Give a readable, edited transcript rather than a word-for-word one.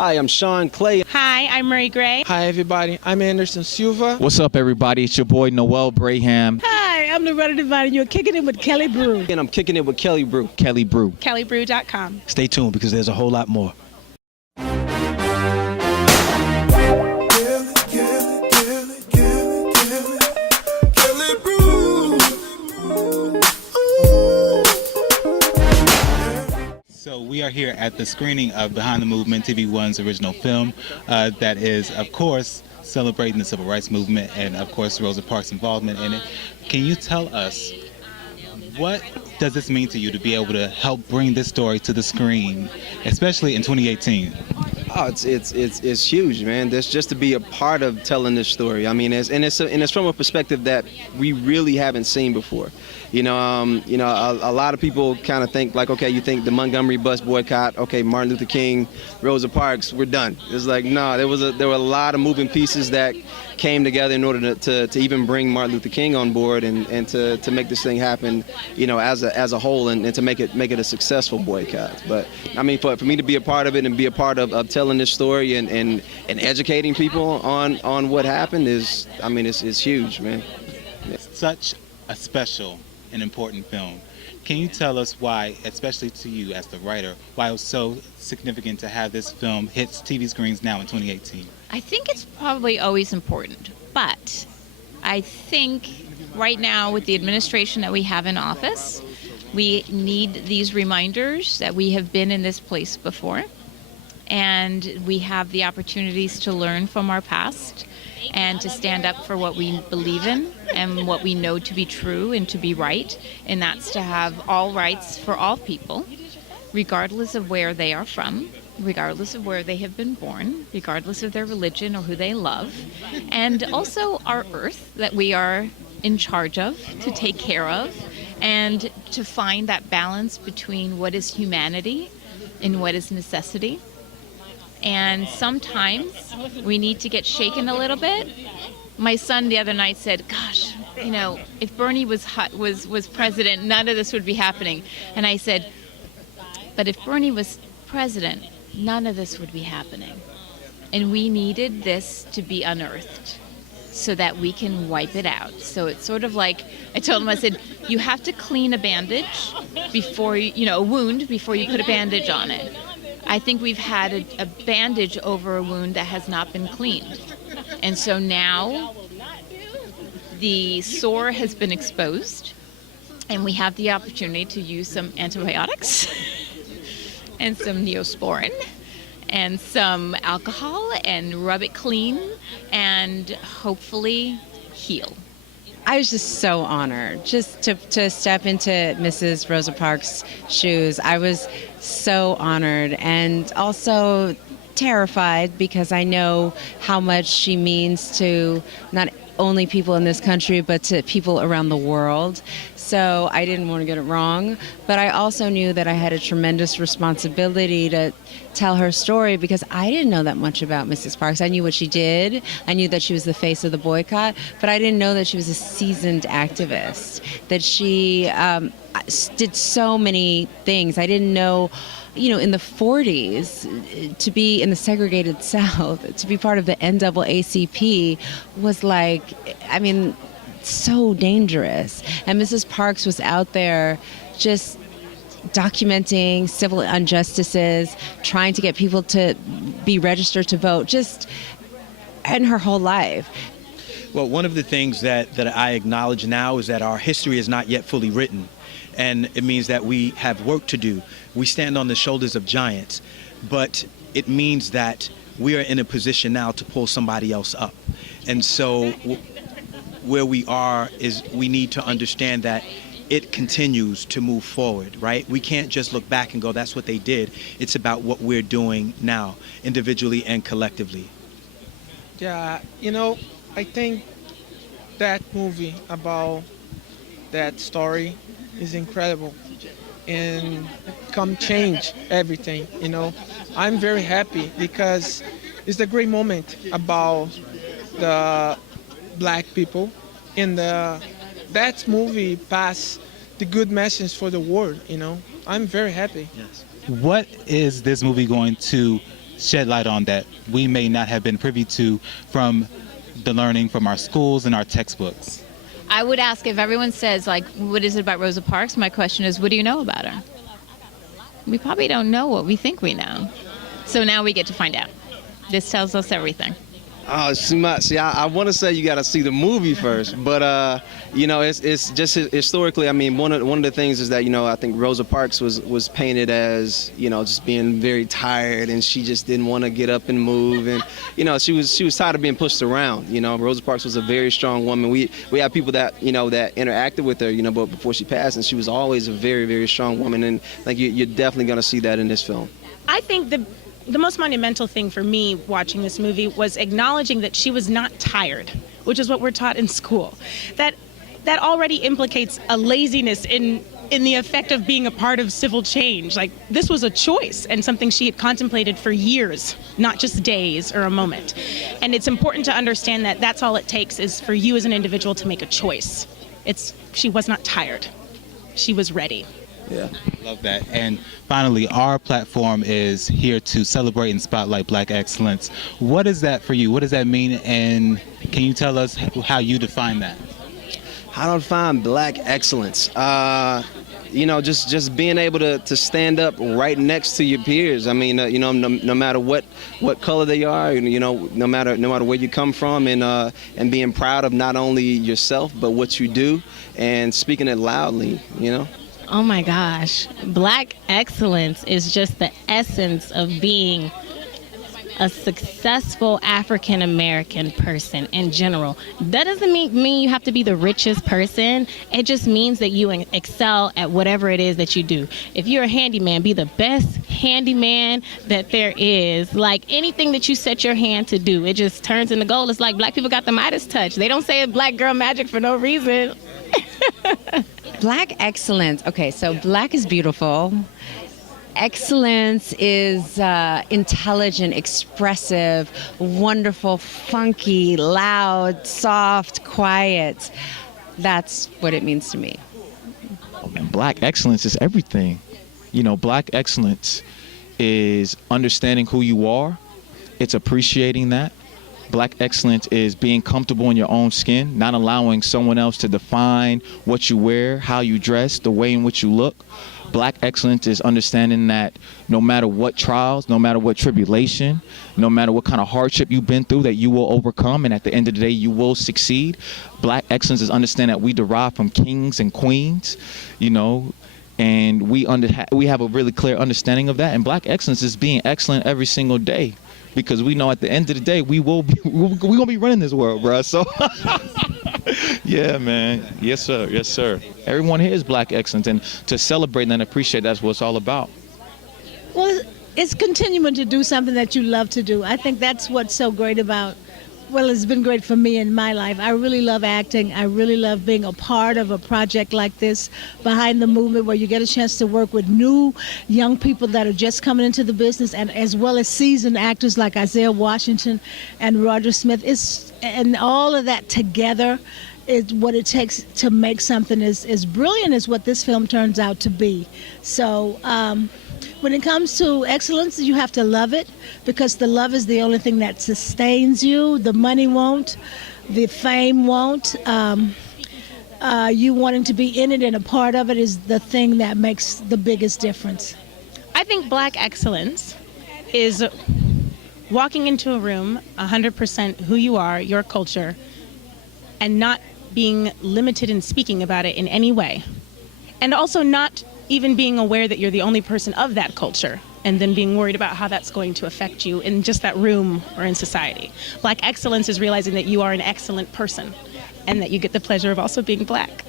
Hi, I'm Shaun Clay. Hi, I'm Murray Gray. Hi, everybody. I'm Anderson Silva. What's up, everybody? It's your boy, Noel Braham. Hi, I'm Loretta Devine, and you're kicking it with Kelly Brew. And I'm kicking it with Kelly Brew. Kelly Brew. KELLIEBREW'S.com. Stay tuned because there's a whole lot more. So we are here at the screening of Behind the Movement, TV1's original film that is, of course, celebrating the civil rights movement and, of course, Rosa Parks' involvement in it. Can you tell us, what does this mean to you to be able to help bring this story to the screen, especially in 2018? Oh, it's huge, man. That's just to be a part of telling this story. I mean, it's from a perspective that we really haven't seen before. A lot of people kind of think like, okay, you think the Montgomery bus boycott, okay, Martin Luther King, Rosa Parks, we're done. It's like, no, there were a lot of moving pieces that came together in order to even bring Martin Luther King on board and to make this thing happen, as a whole and to make it a successful boycott. But I mean, for me to be a part of it and be a part of telling this story and educating people on what happened is, I mean, it's huge, man. Such a special and important film. Can you tell us why, especially to you as the writer, why it was so significant to have this film hit TV screens now in 2018? I think it's probably always important, but I think right now with the administration that we have in office, we need these reminders that we have been in this place before, and we have the opportunities to learn from our past and to stand up for what we believe in and what we know to be true and to be right, and that's to have all rights for all people, regardless of where they are from, regardless of where they have been born, regardless of their religion or who they love, and also our earth that we are in charge of, to take care of, and to find that balance between what is humanity and what is necessity. And sometimes we need to get shaken a little bit. My son the other night said, gosh, if Bernie was president, none of this would be happening. And I said, but if Bernie was president, none of this would be happening. And we needed this to be unearthed so that we can wipe it out. So it's sort of like, I told him, I said, you have to clean a bandage before a wound before you put a bandage on it. I think we've had a bandage over a wound that has not been cleaned. And so now the sore has been exposed, and we have the opportunity to use some antibiotics and some Neosporin and some alcohol and rub it clean and hopefully heal. I was just so honored just to step into Mrs. Rosa Parks' shoes. I was so honored and also terrified because I know how much she means to not only people in this country but to people around the world. So I didn't want to get it wrong, but I also knew that I had a tremendous responsibility to tell her story because I didn't know that much about Mrs. Parks. I knew what she did. I knew that she was the face of the boycott, but I didn't know that she was a seasoned activist, that she did so many things. I didn't know, in the 40s, to be in the segregated South, to be part of the NAACP was like, so dangerous. And Mrs. Parks was out there just documenting civil injustices, trying to get people to be registered to vote, and her whole life. Well, one of the things that I acknowledge now is that our history is not yet fully written. And it means that we have work to do. We stand on the shoulders of giants, but it means that we are in a position now to pull somebody else up. And so where we are is we need to understand that it continues to move forward, right? We can't just look back and go, that's what they did. It's about what we're doing now, individually and collectively. Yeah, I think that movie about that story is incredible and come change everything, I'm very happy because it's a great moment about the black people, and that movie passed the good message for the world. I'm very happy. Yes. What is this movie going to shed light on that we may not have been privy to from the learning from our schools and our textbooks? I would ask, if everyone says, like, what is it about Rosa Parks? My question is, what do you know about her? We probably don't know what we think we know. So now we get to find out. This tells us everything. Oh, it's too much. See, I want to say you got to see the movie first, but you know, it's just historically. I mean, one of the things is that, you know, I think Rosa Parks was painted as, you know, just being very tired, and she just didn't want to get up and move, and you know, she was tired of being pushed around. You know, Rosa Parks was a very strong woman. We have people that, you know, that interacted with her, you know, but before she passed, and she was always a very, very strong woman, and like you're definitely going to see that in this film. I think the most monumental thing for me watching this movie was acknowledging that she was not tired, which is what we're taught in school. That already implicates a laziness in the effect of being a part of civil change. Like, this was a choice and something she had contemplated for years, not just days or a moment. And it's important to understand that that's all it takes, is for you as an individual to make a choice. She was not tired. She was ready. Yeah. Love that. And finally, our platform is here to celebrate and spotlight Black excellence. What is that for you? What does that mean? And can you tell us how you define that? How to define Black excellence? You know, just being able to stand up right next to your peers. I mean, you know, no matter what color they are, you know, no matter where you come from, and being proud of not only yourself but what you do, and speaking it loudly. You know. Oh my gosh, Black excellence is just the essence of being a successful African American person in general. That doesn't mean you have to be the richest person. It just means that you excel at whatever it is that you do. If you're a handyman, be the best handyman that there is. Like, anything that you set your hand to do, it just turns into gold. It's like Black people got the Midas touch. They don't say Black girl magic for no reason. Black excellence. Okay, so Black is beautiful. Excellence is intelligent, expressive, wonderful, funky, loud, soft, quiet. That's what it means to me. Oh man, Black excellence is everything. You know, Black excellence is understanding who you are. It's appreciating that. Black excellence is being comfortable in your own skin, not allowing someone else to define what you wear, how you dress, the way in which you look. Black excellence is understanding that no matter what trials, no matter what tribulation, no matter what kind of hardship you've been through, that you will overcome, and at the end of the day, you will succeed. Black excellence is understanding that we derive from kings and queens, you know, and we have a really clear understanding of that. And Black excellence is being excellent every single day, because we know at the end of the day we're gonna be running this world, bro. So yeah, man. Yes sir, yes sir. Everyone here is Black excellence, and to celebrate and appreciate, that's what it's all about. Well, it's continuing to do something that you love to do. I think that's what's so great about, well, it's been great for me in my life. I really love acting. I really love being a part of a project like this, Behind the Movement, where you get a chance to work with new young people that are just coming into the business, and as well as seasoned actors like Isaiah Washington and Roger Smith. And all of that together is what it takes to make something as brilliant as what this film turns out to be. So when it comes to excellence, you have to love it, because the love is the only thing that sustains you. The money won't, the fame won't. You wanting to be in it and a part of it is the thing that makes the biggest difference. I think Black excellence is walking into a room 100% who you are, your culture, and not being limited in speaking about it in any way. And also not even being aware that you're the only person of that culture, and then being worried about how that's going to affect you in just that room or in society. Black excellence is realizing that you are an excellent person, and that you get the pleasure of also being Black.